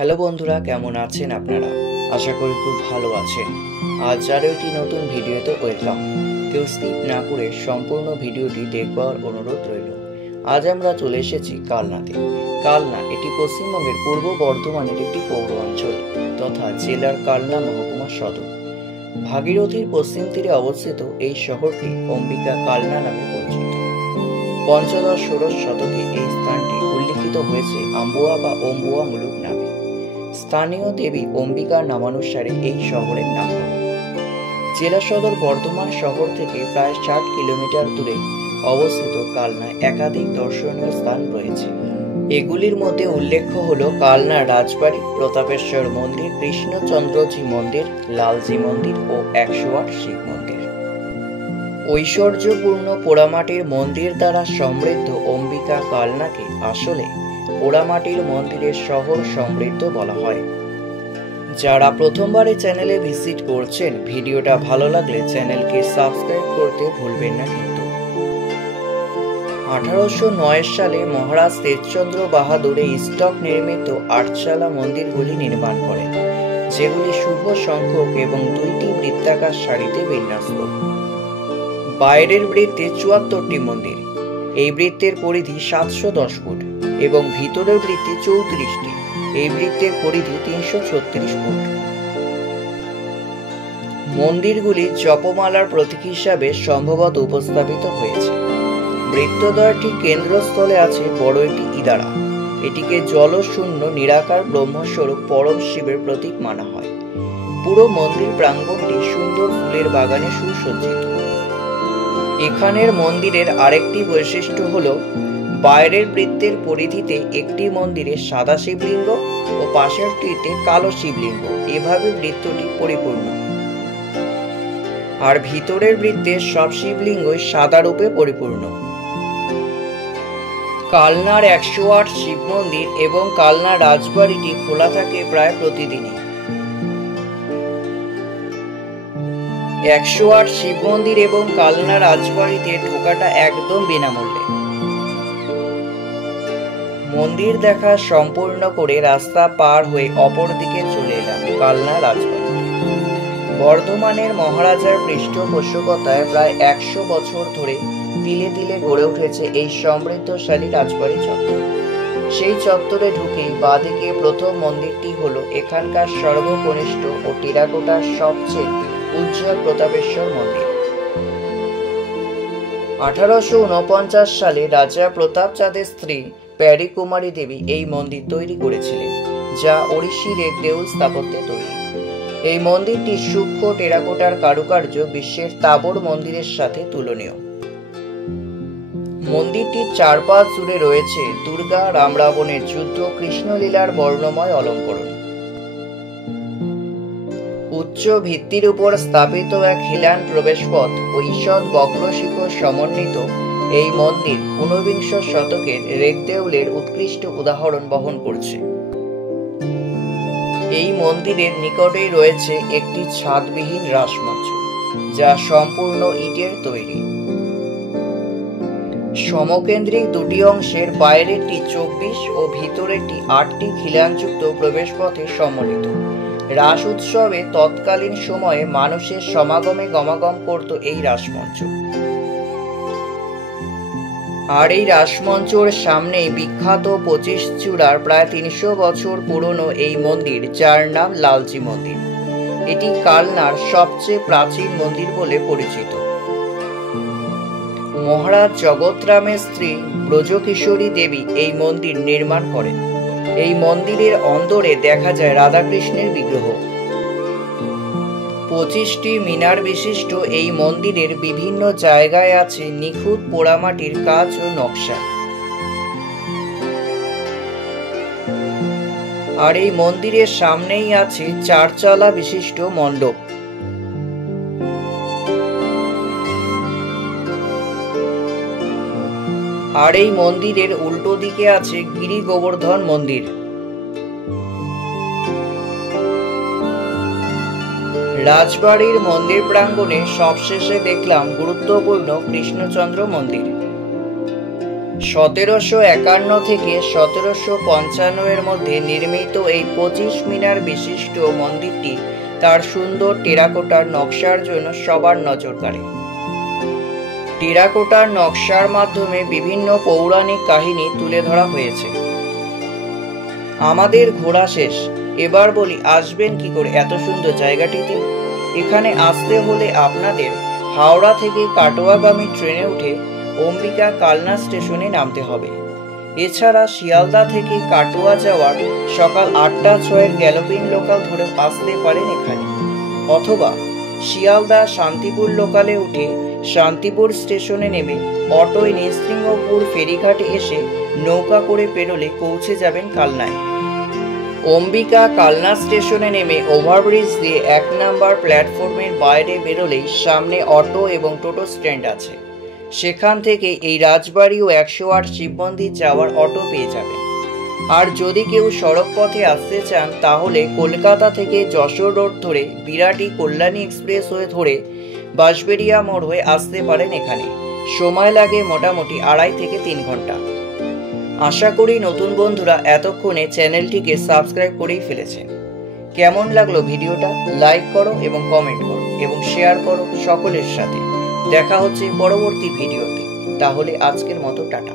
Hello বন্ধুরা, কেমন আছেন আপনারা? আশা করি খুব ভালো আছেন। আজ আরও একটি নতুন ভিডিওতে ওয়েলকাম। কেউ স্কিপ না করে সম্পূর্ণ ভিডিওটি দেখবার অনুরোধ রইল। আজ আমরা চলে এসেছি কালনাতে। কালনা এটি পশ্চিমবঙ্গের পূর্ব বর্ধমানের একটি পৌর অঞ্চল তথা জেলার কালনা মহকুমা সদর। ভাগীরথীর পশ্চিম তীরে অবস্থিত এই শহরটি অম্বিকা কালনা নামে পরিচিত। পঞ্চদশ-ষোড়শ শতকে এই স্থানটি উল্লিখিত হয়েছে আম্বুয়া বা অম্বুয়া মুলুক নামে। স্থানীয় দেবী অম্বিকার নামানুসারে এই শহরের নাম। জেলা সদর বর্ধমান শহর থেকে প্রায় 60 কিলোমিটার দূরে অবস্থিত কালনায় একাধিক দর্শনীয় স্থান রয়েছে। এগুলির মধ্যে উল্লেখ্য হল কালনা রাজবাড়ি, প্রতাপেশ্বর মন্দির, কৃষ্ণচন্দ্রজি মন্দির, লালজি মন্দির ও 108 শিব মন্দির। ঐশ্বর্যপূর্ণ পোড়ামাটির মন্দির দ্বারা সমৃদ্ধ অম্বিকা কালনাকে আসলে পোড়ামাটির মন্দিরের শহর সমৃদ্ধ বলা হয়। যারা প্রথমবারে চ্যানেলে ভিজিট করছেন, ভিডিওটা ভালো লাগলে চ্যানেলকে সাবস্ক্রাইব করতে ভুলবেন না কিন্তু। 1809 সালে মহারাজ তেজচন্দ্র বাহাদুর এই স্টক নির্মিত আটচালা মন্দিরগুলি নির্মাণ করেন, যেগুলি শুভ সংখ্যক এবং 2টি বৃত্তাকার সারিতে বিন্যস্ত। বাইরের বৃত্তে 74টি মন্দির। এই বৃত্তের পরিধি 710 ফুট এবং ভিতরের বৃত্তে 34টি। এই বৃত্তের পরিধি 336 ফুট। মন্দিরগুলি জপমালার প্রতীক হিসাবে সম্ভবত উপস্থাপিত হয়েছে। বৃত্তদ্বয়টির কেন্দ্রস্থলে আছে বড় একটি ইদারা। এটিকে জলশূন্য নিরাকার ব্রহ্মস্বরূপ পরম শিবের প্রতীক মানা হয়। পুরো মন্দির প্রাঙ্গণটি সুন্দর ফুলের বাগানে সুসজ্জিত। এখানের মন্দিরের আরেকটি বৈশিষ্ট্য হল বাইরের বৃত্তের পরিধিতে একটি মন্দিরে সাদা শিবলিঙ্গ ও পাশেরটিতে কালো শিবলিঙ্গ, এভাবে বৃত্তটি পরিপূর্ণ। আর ভিতরের বৃত্তে সব শিবলিঙ্গই সাদা রূপে পরিপূর্ণ। কালনার 108 শিব মন্দির এবং কালনা রাজবাড়িটি খোলা থাকে প্রায় প্রতিদিনই। 108 শিব মন্দির এবং কালনা রাজবাড়িতে ঢোকাটা একদম বিনামূল্যে। মন্দির দেখা সম্পূর্ণ করে রাস্তা পার হয়ে অপর দিকে চলে এলাম কালনা রাজবাড়ি। বর্ধমানের মহারাজার পৃষ্ঠপোষকতায় প্রায় 100 বছর ধরে তিলে তিলে গড়ে উঠেছে এই সমৃদ্ধশালী রাজবাড়ি চত্বর। সেই চত্বরে ঢুকেই বাঁদিকে প্রথম মন্দিরটি হল এখানকার সর্বকনিষ্ঠ ও টেরাকোটার সবচেয়ে উজ্জ্বল প্রতাপেশ্বর মন্দির। 1849 সালে রাজা প্রতাপ চাঁদের স্ত্রী প্যারি কুমারী দেবী এই মন্দির তৈরি করেছিলেন, যা ওড়িশি রেখদেউল স্থাপত্যে তৈরি। এই মন্দিরটি সূক্ষ্ম টেরাকোটার কারুকার্য বিশ্বের তাবর মন্দিরের সাথে তুলনীয়। মন্দিরটির চারপাশ জুড়ে রয়েছে দুর্গা রাম রাবণের যুদ্ধ, কৃষ্ণলীলার বর্ণময় অলঙ্করণ। উচ্চ ভিত্তির উপর স্থাপিত এক খিলান প্রবেশপথ ও ঈষৎ বক্রশিখর সমন্বিত এই মন্দির 19বিংশ শতকের রেখদেউলের উৎকৃষ্ট উদাহরণ বহন করছে। এই মন্দিরের নিকটেই রয়েছে একটি ছাদবিহীন রাসমঞ্চ, যা সম্পূর্ণ ইটের তৈরি। সমকেন্দ্রিক দুটি অংশের বাইরেরটি 24 ও ভিতরেরটি 8টি খিলানযুক্ত প্রবেশপথে সম্মিলিত। রাস উৎসবে তৎকালীন সময়ে মানুষের সমাগমে গমাগম করত এই রাসমঞ্চ। আর এই রাসমঞ্চর সামনেই বিখ্যাত 25 চূড়ার প্রায় 300 বছর পুরনো এই মন্দির, যার নাম লালজি মন্দির। এটি কালনার সবচেয়ে প্রাচীন মন্দির বলে পরিচিত। মহারাজ জগৎরামের স্ত্রী ব্রজকিশোরী দেবী এই মন্দির নির্মাণ করেন। এই মন্দিরের অন্দরে দেখা যায় রাধাকৃষ্ণের বিগ্রহ। 25টি মিনার বিশিষ্ট এই মন্দিরের বিভিন্ন জায়গায় আছে নিখুঁত পোড়ামাটির কাজ ও নকশা। আর এই মন্দিরের সামনেই আছে 4 চালা বিশিষ্ট মণ্ডপ। আর এই মন্দিরের উল্টো দিকে আছে গিরি গোবর্ধন মন্দির। রাজবাড়ির মন্দির প্রাঙ্গণে সবশেষে দেখলাম গুরুত্বপূর্ণ কৃষ্ণচন্দ্র মন্দির। 1751 থেকে 1755 এর মধ্যে নির্মিত এই 25 মিনার বিশিষ্ট মন্দিরটি তার সুন্দর টেরাকোটার নকশার জন্য সবার নজর কাড়ে। টেরাকোটার নকশার মাধ্যমে বিভিন্ন পৌরাণিক কাহিনী তুলে ধরা হয়েছে। আমাদের ঘোরা শেষ, এবার বলি আসবেন কি করে এত সুন্দর জায়গাটিতে। এখানে আসতে হলে আপনাদের হাওড়া থেকে কাটোয়াগামী ট্রেনে উঠে অম্বিকা কালনা স্টেশনে নামতে হবে। এছাড়া শিয়ালদা থেকে কাটোয়া যাওয়ার সকাল 8:06 গ্যালোপিন লোকাল ধরে আসতে পারেন এখানে, অথবা শিয়ালদা শান্তিপুর লোকালে উঠে শান্তিপুর স্টেশনে নেমে অটোয় নৃসিংহপুর ফেরিঘাটে এসে নৌকা করে পেরোলে পৌঁছে যাবেন কালনায়। অম্বিকা কালনা স্টেশনে নেমে ওভারব্রিজ দিয়ে 1 নম্বর প্ল্যাটফর্মের বাইরে বেরোলেই সামনে অটো এবং টোটো স্ট্যান্ড আছে। সেখান থেকে এই রাজবাড়ি ও 108 শিব মন্দির যাওয়ার অটো পেয়ে যাবেন। আর যদি কেউ সড়ক পথে আসতে চান তাহলে কলকাতা থেকে যশোর রোড ধরে বিরাটি কল্যাণী এক্সপ্রেস হয়ে ধরে বাঁশবেড়িয়া মোড় হয়ে আসতে পারেন এখানে। সময় লাগে মোটামুটি 2.5 থেকে 3 ঘন্টা। আশা করি নতুন বন্ধুরা এতক্ষণে চ্যানেলটিকে সাবস্ক্রাইব করেই ফেলেছেন। কেমন লাগলো ভিডিওটা লাইক করো এবং কমেন্ট করো এবং শেয়ার করো সকলের সাথে। দেখা হচ্ছে পরবর্তী ভিডিওতে। তাহলে আজকের মতো টাটা।